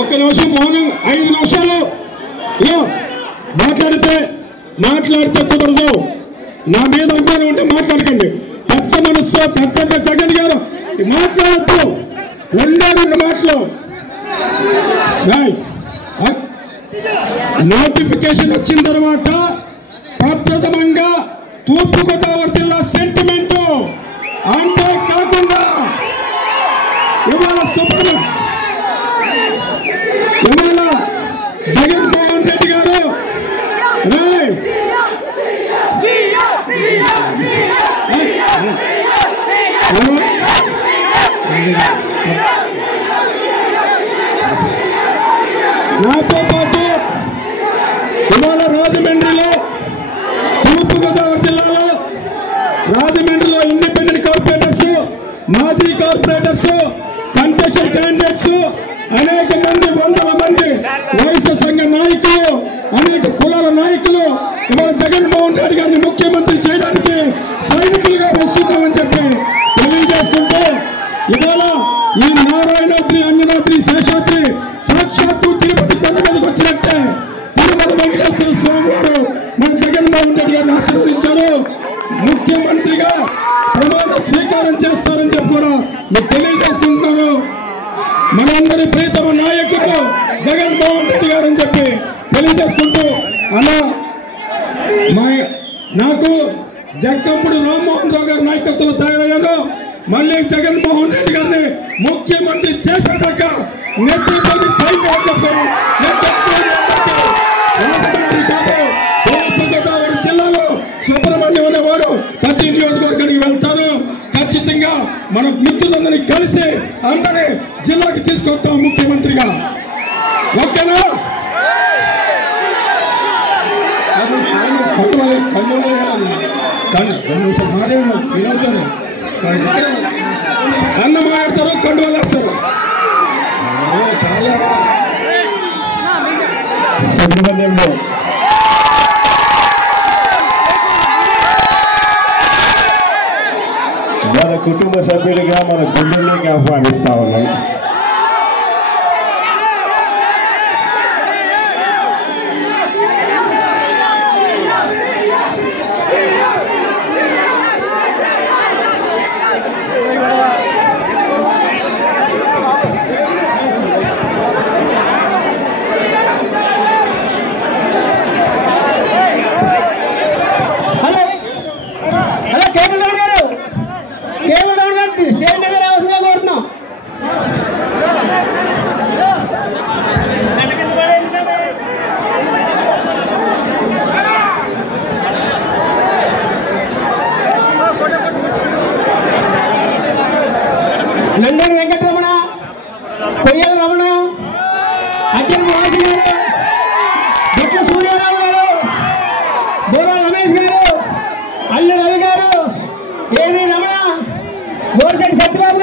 ఒక్క నిమిషం మౌనం 5 నిమిషాలు మాట్లాడితే కుదరదు. నా మీద అభిమానం ఉంటే మాట్లాడకండి. పెద్ద మనసుతో పెద్ద జగన్ గారు మాట్లాడద్దు. 2 మాటలు నోటిఫికేషన్ వచ్చిన తర్వాత ప్రప్రథమంగా తూర్పుగోదావరి జిల్లా సెంటిమెంట్ అంతే కాకుండా ఇవాళ జగన్మోహన్ రెడ్డి గారు నాతో పాటు ఇవాళ రాజమండ్రిలో తూర్పుగోదావరి జిల్లాలో రాజమండ్రిలో ఇండిపెండెంట్ కార్పొరేటర్స్, మాజీ కార్పొరేటర్స్, కంటెస్టెడ్ క్యాండిడేట్స్, అనేక మంది, వందల మంది వైశ్య సంఘ నాయకులు, అనేక కులాల నాయకులు ఇవాళ జగన్మోహన్ రెడ్డి గారిని ముఖ్యమంత్రి చేయడానికి సైనికులుగా వస్తున్నామని చెప్పి తెలియజేసుకుంటే ఇవాళ ఈ నారాయణాద్రి, అంజనాద్రి, శేషాద్రి సాక్షాత్తు తిరుపతి కొండ మీదకి వచ్చినట్టే తిరుమల వెంకటేశ్వర స్వామి వారు మన జగన్మోహన్ రెడ్డి గారిని ఆశీర్వదించారు. ముఖ్యమంత్రిగా ప్రమాణ స్వీకారం చేస్తారని చెప్పి కూడా మీకు తెలియజేసుకుంటున్నాను. మనందరి ప్రీతమ నాయకుడు జగన్మోహన్ రెడ్డి గారు అని చెప్పి తెలియజేసుకుంటూ అలా నాకు జగ్గంపూడి రామ్మోహన్ రావు గారి నాయకత్వంలో తయారయ్యాను. మళ్ళీ జగన్మోహన్ రెడ్డి గారిని ముఖ్యమంత్రి చేసేదాకా నెత్తిపల్లి సైన్యం చెప్పడం రాజమండ్రి కాదు, తూర్పుగోదావరి జిల్లాలో సుబ్రహ్మణ్యం అనేవాడు ప్రతి నియోజకవర్గానికి వెళ్తారు. ఖచ్చితంగా మన మిత్రులందరినీ కలిసి అందరినీ జిల్లాకి తీసుకొస్తాం ముఖ్యమంత్రిగా. ఓకేనా? అన్న మాట్లాడతారు, కండువాలు వేస్తారు. చాలా సుబ్రహ్మణ్యంలో మన కుటుంబ సభ్యులుగా మన గుండెల్లోకి ఆహ్వానిస్తా ఉన్నాం. లండన్ వెంకటరమణ, కొయ్యల రమణ, అఖిల్ మోహన్ గారు, దుట్ల సూర్యారావు గారు, బోరా రమేష్ గారు, అల్లు రవి గారు, ఏవి రమణ, గోల్చెట్టి సత్యబాబు